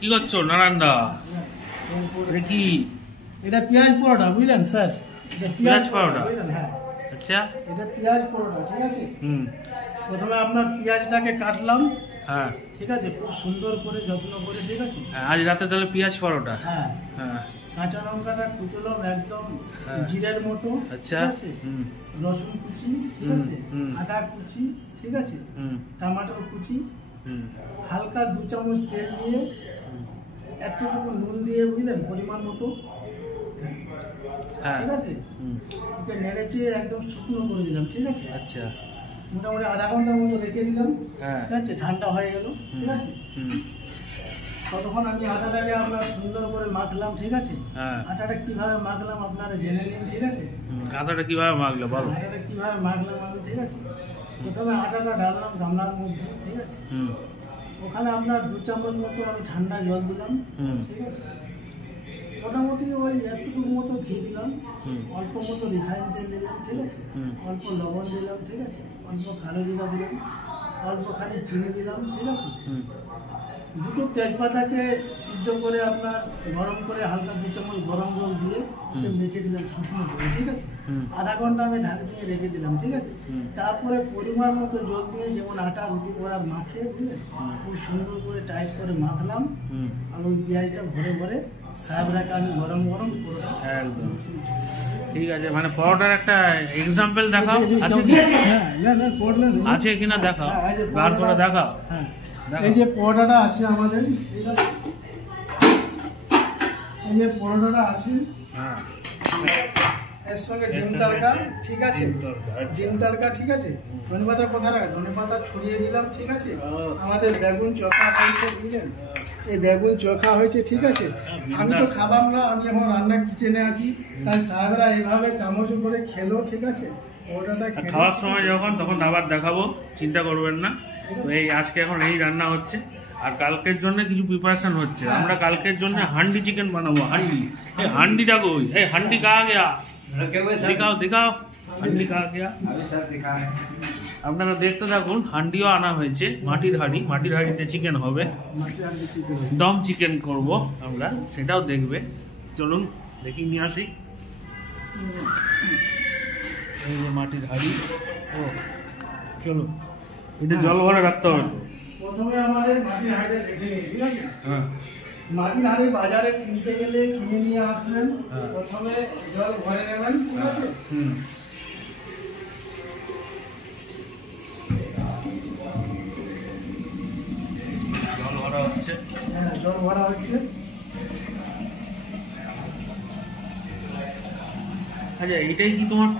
কি করছো নারায়ণদা? কি এটা পেঁয়াজ পরোটা বুঝলেন স্যার? পেঁয়াজ পরোটা? হ্যাঁ আচ্ছা, এটা পেঁয়াজ পরোটা, ঠিক আছে। হুম, প্রথমে আপনার পেঁয়াজটাকে কাটলাম, হ্যাঁ, ঠিক আছে, খুব সুন্দর করে যত্ন করে, ঠিক আছে। আজ রাতে তাহলে পেঁয়াজ পরোটা? হ্যাঁ হ্যাঁ, কাঁচা লঙ্কাটা কুচলাম একদম হ্যাঁ। জিরের মতো, আচ্ছা, ঠিক আছে। হুম, রসুন কুচি, ঠিক আছে, আদা কুচি, ঠিক আছে, হুম, টমেটো কুচি, হুম, হালকা 2 চামচ তেল দিয়ে, এতটুকু নুন দিয়ে, বুঝলেন, পরিমাণ মতো, হ্যাঁ, ঠিক আছে। হুম, ওকে নেড়েছে একদম শুকনো করে দিলাম, ঠিক আছে। আচ্ছা, মোটামুটি আধা ঘন্টার মতো রেখে দিলাম, হ্যাঁ, ঠিক আছে, ঠান্ডা হয়ে গেল, ঠিক আছে। হুম, ততক্ষণ আমি আটাটাকে আপনার সুন্দর করে মাখলাম, ঠিক আছে। হ্যাঁ, আটাটা কিভাবে মাখলাম আপনারা জেনে নিন, ঠিক আছে। আটাটা কিভাবে মাখলে বলো? আটাটা কিভাবে মাখলাম আমি, ঠিক আছে। প্রথমে আটাটা ঢাললাম গামলার মধ্যে, ঠিক আছে। হুম, ওখানে আপনার 2 চামচ মতো আমি ঠান্ডা জল দিলাম, ঠিক আছে। মোটামুটি ওই একটুকু মতো ঘি দিলাম, অল্প মতো রিফাইন তেল দিলাম, ঠিক আছে, অল্প লবণ দিলাম, ঠিক আছে, অল্প কালো জিরা দিলাম, অল্পখানি চিনি দিলাম, ঠিক আছে। দুটো তেজপাতাকে সিদ্ধ করে আপনার গরম করে হালকা 2 চামচ গরম জল দিয়ে ওকে মেখে দিলাম শুকনো করে, ঠিক আছে। আধা ঘন্টা আমি ঢাকা দিয়ে রেখে দিলাম, ঠিক আছে। তারপরে পরিমাণ মতো জল দিয়ে, যেমন আটা রুটি করা মাখে, বুঝলেন, খুব সুন্দর করে টাইট করে মাখলাম। আর ওই পেঁয়াজটা ভরে ভরে সাহেবরাকে আমি গরম গরম পরোটা একদম ঠিক আছে। মানে পরোটার একটা এক্সাম্পল দেখাও, আছে কি? আছে কিনা দেখাও, বার করে দেখাও। হ্যাঁ, এই যে পরোটাটা আছে আমাদের, ঠিক আছে, এই যে পরোটাটা আছে, হ্যাঁ, এর সঙ্গে ডিম তড়কা, ঠিক আছে, ডিম তড়কা, ঠিক আছে। ধনেপাতা কোথায় রাখা, ধনেপাতা ছড়িয়ে দিলাম, ঠিক আছে। আমাদের বেগুন চোখা হয়েছে, বুঝলেন, এই বেগুন চোখা হয়েছে, ঠিক আছে। আমি তো খাবার না, আমি এখন রান্না কিচেনে আছি, তাই সাহেবরা এইভাবে চামচ করে খেলো, ঠিক আছে। পরোটাটা খাওয়ার সময় যখন তখন আবার দেখাবো, চিন্তা করবেন না। এই আজকে এখন এই রান্না হচ্ছে, আর কালকের জন্য কিছু প্রিপারেশন হচ্ছে। আমরা কালকের জন্য হান্ডি চিকেন বানাবো। হান্ডি, এই হান্ডিটা কই? এই হান্ডি কাহা গয়া? দিখাও দিখাও, হান্ডি কাহা গয়া? আপনারা দেখতে থাকুন। হান্ডিও আনা হয়েছে, মাটির হাঁড়ি, মাটির হাঁড়িতে চিকেন হবে, দম চিকেন করব আমরা, সেটাও দেখবে। চলুন দেখি নিয়ে আসি। এই যে মাটির হাঁড়ি, ও চলো, এটা জল ভরে রাখতে হবে তো। প্রথমে আমাদের মাটির হাঁড়িটা দেখে নিই, ঠিক আছে। হ্যাঁ, মাটির হাঁড়ি বাজারে কিনতে গেলে কিনে নিয়ে আসবেন, প্রথমে জল ভরে নেবেন, ঠিক আছে। জল ভরা হচ্ছে। হ্যাঁ, জল ভরা হচ্ছে। আচ্ছা, এটাই কি তোমার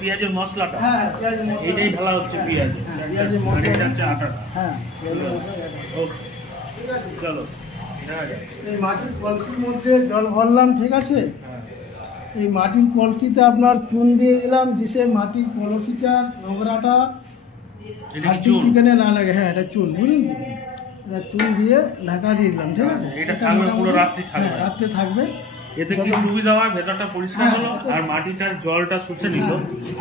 পেঁয়াজের মশলাটা? হ্যাঁ, পেঁয়াজ মশলা, এইটাই ঢালা হচ্ছে পেঁয়াজ, পেঁয়াজের আর এটা হচ্ছে আটাটা। হ্যাঁ, ওকে, ঠিক আছে। চলো দেখা যাক। এই মাটির কলসির মধ্যে জল ভরলাম, ঠিক আছে। এই মাটির কলসিতে আপনার চুন দিয়ে দিলাম, যে মাটির কলসিটা নোংরাটা এটা কি চুন? চিকেনে না লাগে। হ্যাঁ, এটা চুন, বুঝলেন তো। এটা চুন দিয়ে ঢাকা দিয়ে দিলাম, ঠিক আছে। এটা থাকবে পুরো রাত্রি থাকবে? হ্যাঁ, রাত্রে থাকবে। এতে কি সুবিধা হয়? ভেতরটা পরিষ্কার হলো, আর মাটিটার জলটা শুষে নিল।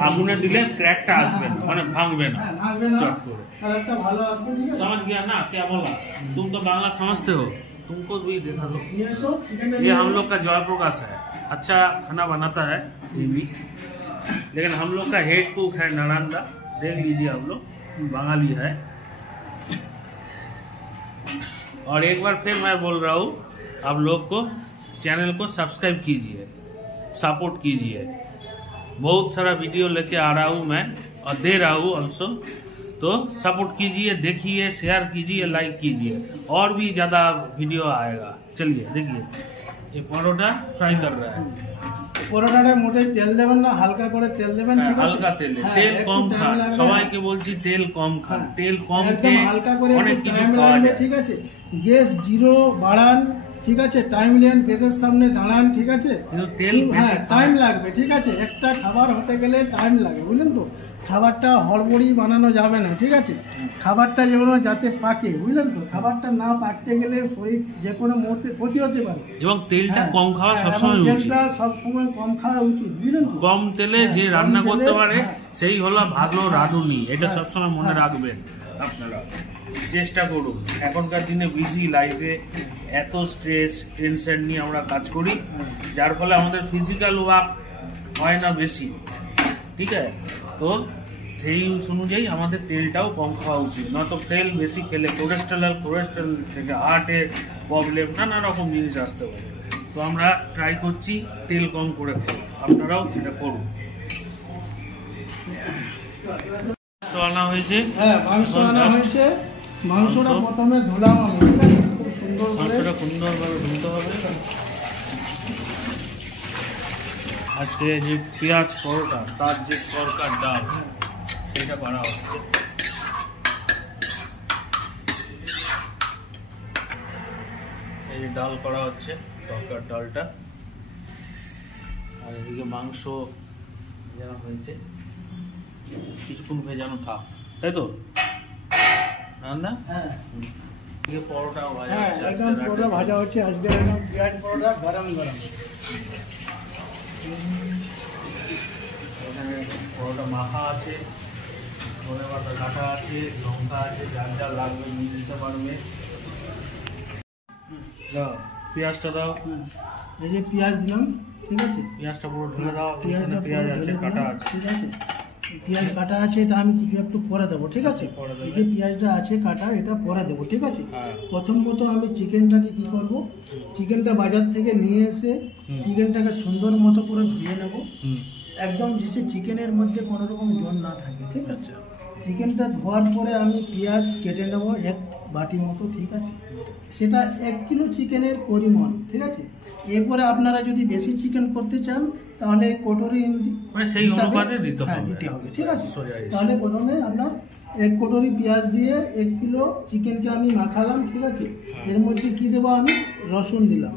আগুনে দিলে ক্র্যাকটা আসবে না, মানে ভাঙবে না, ভাঙবে না, চট করে। আর একটা ভালো আসবে, ঠিক আছে। समझ गया ना क्या बोला? तुम तो बांग्ला समझते हो, तुमको भी देखा लो। নিয়ে এসো, চিকেনটা ये নিয়ে हम এসো। लोग का जयप्रकाश है, अच्छा खाना बनाता है ये भी, लेकिन हम लोग का हेड कुक है नारायणदा, देख लीजिए आप लोग, बंगाली है। और एक बार फिर मैं बोल रहा हूँ, आप लोग को चैनल को सब्सक्राइब कीजिए, सपोर्ट कीजिए। बहुत सारा वीडियो लेके आ रहा हूँ मैं, और दे रहा हूँ ऑल्सो, तो सपोर्ट कीजिए, देखिए, शेयर कीजिए, लाइक कीजिए, और भी ज्यादा वीडियो आएगा। चलिए देखिए, ये परोठा फ्राई कर रहा है। পরোটাটা মোটে তেল দেবেন না, হালকা করে তেল দেবেন, ঠিক আছে। হালকা তেলে, হ্যাঁ, তেল একটু কম time খান, লাগবে। সবাইকে বলছি তেল কম খান, হ্যাঁ, তেল কম একদম খেয়ে হালকা করে অনেক একটু কিছু time খাওয়া লাগবে, যায়। ঠিক আছে। গ্যাস জিরো বাড়ান, ঠিক আছে, টাইম নেন, গ্যাসের সামনে দাঁড়ান, ঠিক আছে। কিন্তু তেল হ্যাঁ, বেশি টাইম লাগবে, ঠিক আছে। একটা খাবার হতে গেলে টাইম লাগে, বুঝলেন তো। খাবারটা হড়বড়ি বানানো যাবে না, ঠিক আছে। খাবারটা যেন যাতে পাকে, বুঝলেন তো। খাবারটা না পাকতে গেলে শরীর যে কোনো মুহূর্তে ক্ষতি হতে পারে। এবং তেলটা হ্যাঁ, কম খাওয়া হ্যাঁ, সবসময় এবং উচিত। তেলটা সবসময় কম খাওয়া উচিত, বুঝলেন তো। কম তেলে হ্যাঁ, যে কম রান্না তেলে, করতে পারে হ্যাঁ। সেই হলো ভালো রাঁধুনি, এটা হ্যাঁ, সবসময় মনে হ্যাঁ। রাখবেন। আপনারা চেষ্টা করুন। এখনকার দিনে বিজি লাইফে এত স্ট্রেস টেনশন নিয়ে আমরা কাজ করি, যার ফলে আমাদের ফিজিক্যাল ওয়ার্ক হয় না বেশি, ঠিক আছে? তো সেই অনুযায়ী আমাদের তেলটাও কম খাওয়া উচিত, নয়তো তেল বেশি খেলে কোলেস্টেরল থেকে হার্টের প্রবলেম নানা রকম জিনিস আসতে পারে। তো আমরা ট্রাই করছি তেল কম করে খাই, আপনারাও সেটা করুন। আনা হয়েছে, হ্যাঁ মাংস আনা হয়েছে। মাংসটা প্রথমে ধুলাম আমি, ঠিক আছে? খুব সুন্দর করে মাংসটা সুন্দরভাবে ধুতে হবে। আজকে যে পেঁয়াজ পরোটা, তার যে তরকার ডাল সেটা করা হচ্ছে। এই যে ডাল করা হচ্ছে, তরকার ডালটা, আর এদিকে মাংস ভেজানো হয়েছে, কিছুক্ষণ ভেজানো থাক, তাই তো না? হ্যাঁ পরোটাও ভাজা হ্যাঁ হচ্ছে, একদম পরোটা ভাজা হচ্ছে আজকে, একদম পেঁয়াজ পরোটা গরম গরম। এখানে পরোটা মাখা আছে, ধনে পাতা কাটা আছে, লঙ্কা আছে, যার যা লাগবে নিয়ে নিতে পারবে। দাও পেঁয়াজটা দাও, এই যে পেঁয়াজ দিলাম, ঠিক আছে? পেঁয়াজটা পুরো ঢেলে দাও। পেঁয়াজটা পেঁয়াজ পুরো আছে, ঢেলে কাটা দিলাম, আছে। ঠিক আছে? পেঁয়াজ কাটা আছে, এটা আমি কিছু একটু পরে দেবো, ঠিক আছে? পরে দেবে। এই যে পেঁয়াজটা আছে কাটা, এটা পরে দেবো, ঠিক আছে? হ্যাঁ। প্রথমত আমি চিকেনটাকে কি করব, চিকেনটা বাজার থেকে নিয়ে এসে চিকেনটাকে সুন্দর মতো করে ধুয়ে নেব, একদম যেসে চিকেনের মধ্যে কোনো রকম জল না থাকে, ঠিক আছে? চিকেনটা ধোয়ার পরে আমি পেঁয়াজ কেটে নেব এক বাটি মতো, ঠিক আছে? সেটা 1 কিলো চিকেনের পরিমাণ, ঠিক আছে? এরপরে আপনারা যদি বেশি চিকেন করতে চান তাহলে কোটরি মানে সেই অনুপাতে দিতে হবে। দিতে হবে, ঠিক আছে? সোজা এসে। তাহলে প্রথমে আপনার 1 কোটরি পেঁয়াজ দিয়ে 1 কিলো চিকেনকে আমি মাখালাম, ঠিক আছে? এর মধ্যে কি দেবো আমি, রসুন দিলাম।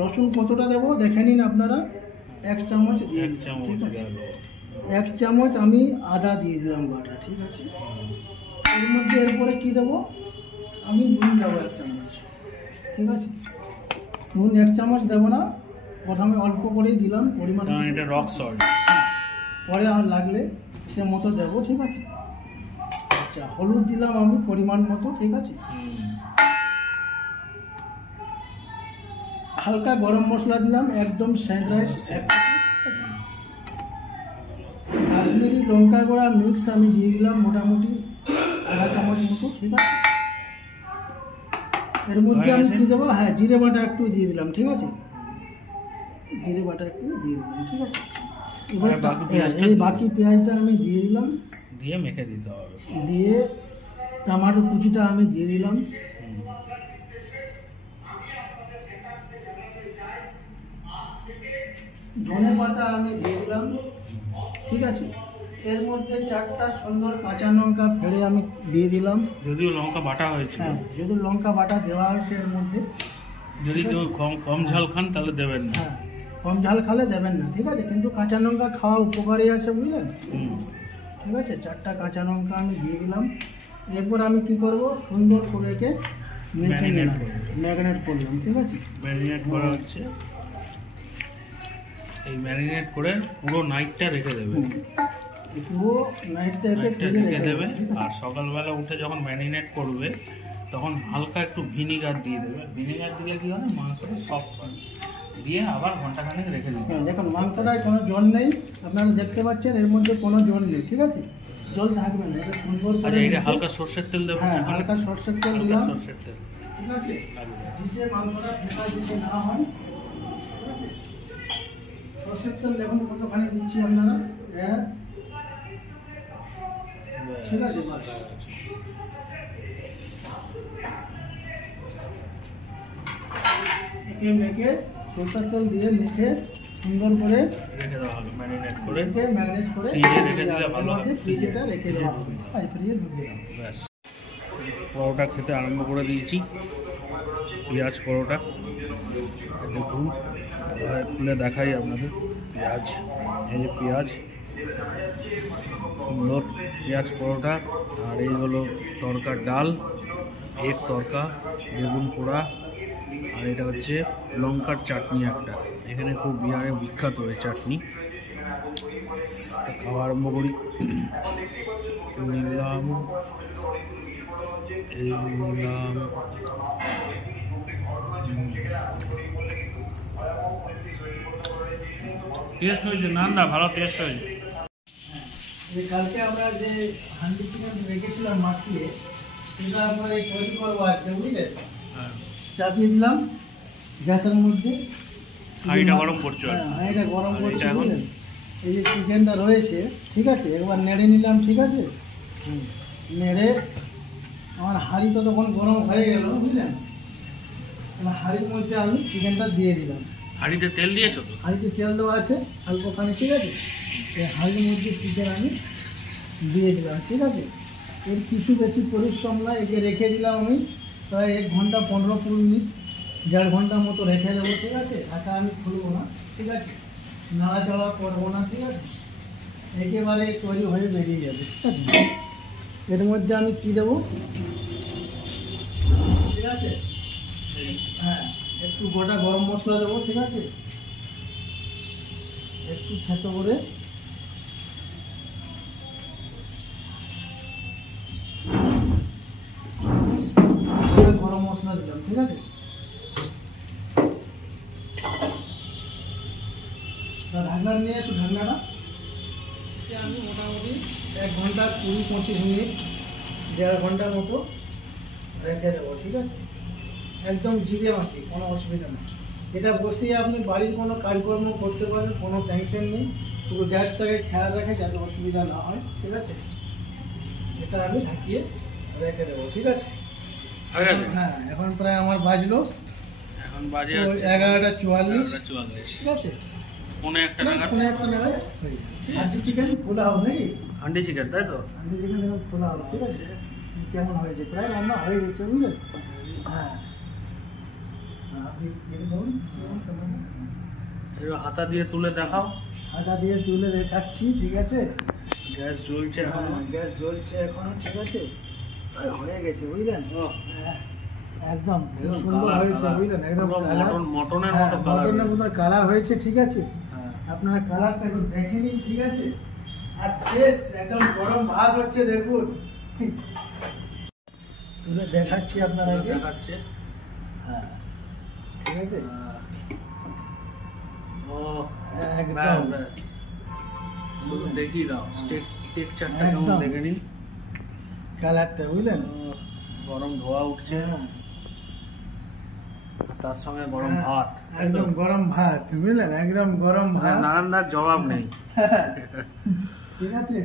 রসুন কতটা দেবো দেখে নিন আপনারা, 1 চামচ দিয়ে দিচ্ছি, ঠিক আছে? 1 চামচ আমি আদা দিয়ে দিলাম বাটা, ঠিক আছে? এর মধ্যে এরপরে কি দেবো, আমি নুন দেবো 1 চামচ, ঠিক আছে? নুন 1 চামচ দেবো না, প্রথমে অল্প করেই দিলাম পরিমাণ, এটা রক সল্ট, পরে আর লাগলে সে মতো দেবো, ঠিক আছে? আচ্ছা হলুদ দিলাম আমি পরিমাণ মতো, ঠিক আছে? হালকা গরম মশলা দিলাম, একদম স্যান্ড রাইস, কাশ্মীরি লঙ্কা গুঁড়া মিক্স আমি দিয়ে দিলাম মোটামুটি 1/2 চামচ মতো, ঠিক আছে? এর মধ্যে আমি কি দেবো, হ্যাঁ জিরে বাটা একটু দিয়ে দিলাম, ঠিক আছে? জিরে বাটা একটু দিয়ে দিলাম, ঠিক আছে? এবার এই বাকি পেঁয়াজটা আমি দিয়ে দিলাম, দিয়ে মেখে দিতে হবে। দিয়ে টমেটো কুচিটা আমি দিয়ে দিলাম, ধনে পাতা আমি দিয়ে দিলাম, ঠিক আছে? এর মধ্যে 4টা সুন্দর কাঁচা লঙ্কা ফেড়ে আমি দিয়ে দিলাম, যদিও লঙ্কা বাটা হয়েছে। হ্যাঁ যদি লঙ্কা বাটা দেওয়া হয়েছে এর মধ্যে, যদি কেউ কম ঝাল খান তাহলে দেবেন না। হ্যাঁ কম ঝাল খালে দেবেন না, ঠিক আছে? কিন্তু কাঁচা লঙ্কা খাওয়া উপকারী আছে, বুঝলেন? ঠিক আছে, 4টা কাঁচা লঙ্কা আমি দিয়ে দিলাম। এরপর আমি কি করব, সুন্দর করে একে মেখে নিলাম, ম্যারিনেট করলাম, ঠিক আছে? ম্যারিনেট করা হচ্ছে, এই ম্যারিনেট করে পুরো নাইটটা রেখে দেবে, পুরো নাইটটা একে রেখে দেবে। আর সকালবেলা উঠে যখন ম্যারিনেট করবে তখন হালকা একটু ভিনিগার দিয়ে দেবে। ভিনিগার দিলে কি হয়, মাংসটা সফট হয়, দিয়ে আবার ঘন্টাখানেক রেখে দেবে। হ্যাঁ দেখুন মাংসটায় কোনো জল নেই, আপনারা দেখতে পাচ্ছেন এর মধ্যে কোনো জল নেই, ঠিক আছে? জল থাকবে না, এটা সুন্দর করে। আচ্ছা এটা হালকা সর্ষের তেল দেবে? হ্যাঁ হালকা সর্ষের তেল দিলাম, সর্ষের তেল, ঠিক আছে? দিশে মাংসটা ফেটা দিতে না হয়, ঠিক আছে? সর্ষের তেল দেখুন কতখানি দিচ্ছি আপনারা, হ্যাঁ ঠিক আছে? বাস একে মেখে সর্ষের তেল দিয়ে মেখে সুন্দর করে রেখে দেওয়া হবে, ম্যারিনেট করে ম্যারিনেট করে ফ্রিজে রেখে দিলে ভালো হবে। ফ্রিজেটা রেখে দেওয়া হবে, আর ফ্রিজে ঢুকিয়ে দেওয়া হবে। ব্যাস, পরোটা খেতে আরম্ভ করে দিয়েছি, পেঁয়াজ পরোটা। দেখুন খুলে দেখাই আপনাদের, পেঁয়াজ, এই যে পেঁয়াজ, সুন্দর পেঁয়াজ পরোটা। আর এই হলো তরকার ডাল, এগ তরকা, বেগুন পোড়া, আর এটা হচ্ছে লঙ্কার চাটনি একটা, এখানে খুব বিহারে বিখ্যাত এই চাটনি। তো খাওয়া আরম্ভ করি। নিলাম, এই নিলাম। টেস্ট হয়েছে, নান্দা ভালো টেস্ট হয়েছে। কালকে আমরা যে হান্ডি চিকেন রেখেছিলাম মাখিয়ে, সেটা আমরা তৈরি করবো আজকে, বুঝলেন? চাপিয়ে দিলাম গ্যাসের মধ্যে, হাঁড়িটা গরম করছো? হাঁড়িটা গরম করছে, বুঝলেন? এই যে চিকেনটা রয়েছে, ঠিক আছে, একবার নেড়ে নিলাম, ঠিক আছে, নেড়ে আমার হাঁড়ি তো তখন গরম হয়ে গেল, বুঝলেন? এবার হাঁড়ির মধ্যে আমি চিকেনটা দিয়ে দিলাম। হাঁড়িতে তেল দিয়েছো তো? হাঁড়িতে তেল দেওয়া আছে অল্পখানি, ঠিক আছে। এই হাঁড়ির মধ্যে চিকেন আমি দিয়ে দিলাম, ঠিক আছে। এর কিছু বেশি পরিশ্রম না, একে রেখে দিলাম আমি প্রায় 1 ঘন্টা 15-20 মিনিট, 1.5 ঘন্টার মতো রেখে দেবো, ঠিক আছে। ঢাকা আমি খুলবো না, ঠিক আছে, নাড়াচাড়া করবো না, ঠিক আছে, একেবারে তৈরি হয়ে বেরিয়ে যাবে, ঠিক আছে। এর মধ্যে আমি কী দেবো, ঠিক আছে, হ্যাঁ, একটু গোটা গরম মশলা দেবো, ঠিক আছে, একটু থেতো করে গরম মশলা দিলাম, ঠিক আছে। ঢাকনা নিয়ে একটু ঢাকনাটা আমি মোটামুটি 1 ঘন্টা 20-25 মিনিট, 1.5 ঘন্টার মতো রেখে দেবো, ঠিক আছে। একদম জিভে মাছি, কোনো অসুবিধা নেই। এটা বসিয়ে আপনি বাড়ির কোনো কাজকর্ম করতে পারেন, কোনো টেনশন নেই। পুরো গ্যাসটাকে খেয়াল রাখে যাতে অসুবিধা না হয়, ঠিক আছে। এটা আমি ঢাকিয়ে রেখে দেবো, ঠিক আছে। হ্যাঁ, এখন প্রায় আমার বাজলো, এখন বাজে 11:44, ঠিক আছে। পৌনে একটা নাগাদ হান্ডি চিকেন খোলা হবে নাকি? হান্ডি চিকেন, তাই তো? হান্ডি চিকেন এখন খোলা হবে, ঠিক আছে। কেমন হয়েছে? প্রায় রান্না হয়ে গেছে, বুঝলেন? হ্যাঁ, আপনি এরকম হাতা দিয়ে তুলে দেখাও। হাতা দিয়ে তুলে দেখাচ্ছি, ঠিক আছে। গ্যাস জ্বলছে এখনো? গ্যাস জ্বলছে এখনো, ঠিক আছে। হয়ে গেছে, বুঝলেন? একদম খুব সুন্দর হয়েছে, বুঝলেন? একদম মটনের মতো কালার হয়েছে, ঠিক আছে। আপনারা কালারটা একটু দেখে নিন, ঠিক আছে। আর টেস্ট একদম গরম ভাত হচ্ছে, দেখুন, তুলে দেখাচ্ছি আপনারা, দেখাচ্ছে। হ্যাঁ, ঠিক আছে। ও একদম শুধু দেখি দাও, টেক্সচারটা কেমন দেখে নিন, কালারটা, বুঝলেন? গরম ধোয়া উঠছে, তার সঙ্গে গরম ভাত, একদম গরম ভাত, বুঝলেন? একদম গরম ভাত, নানানদার জবাব নেই, ঠিক আছে।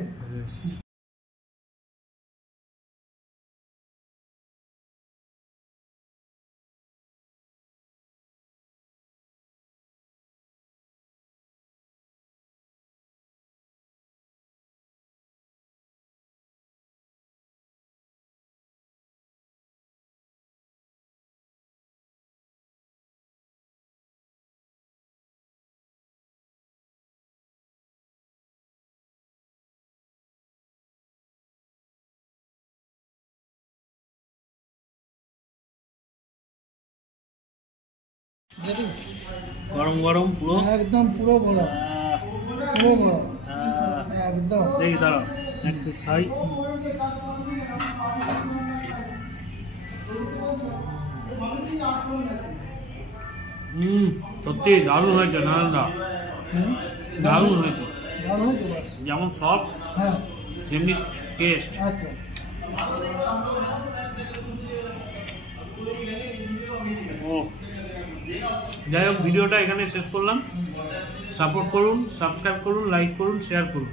গরম গরম পুরো, একদম পুরো গরম, পুরো গরম, একদম। দেখি দাঁড়াও, এক পিস খাই। সত্যি দারুণ হয়েছে নানান্দা, দারুণ হয়েছে। যেমন সব তেমনি টেস্ট। আচ্ছা, ও যাই হোক, ভিডিওটা এখানে শেষ করলাম। সাপোর্ট করুন, সাবস্ক্রাইব করুন, লাইক করুন, শেয়ার করুন।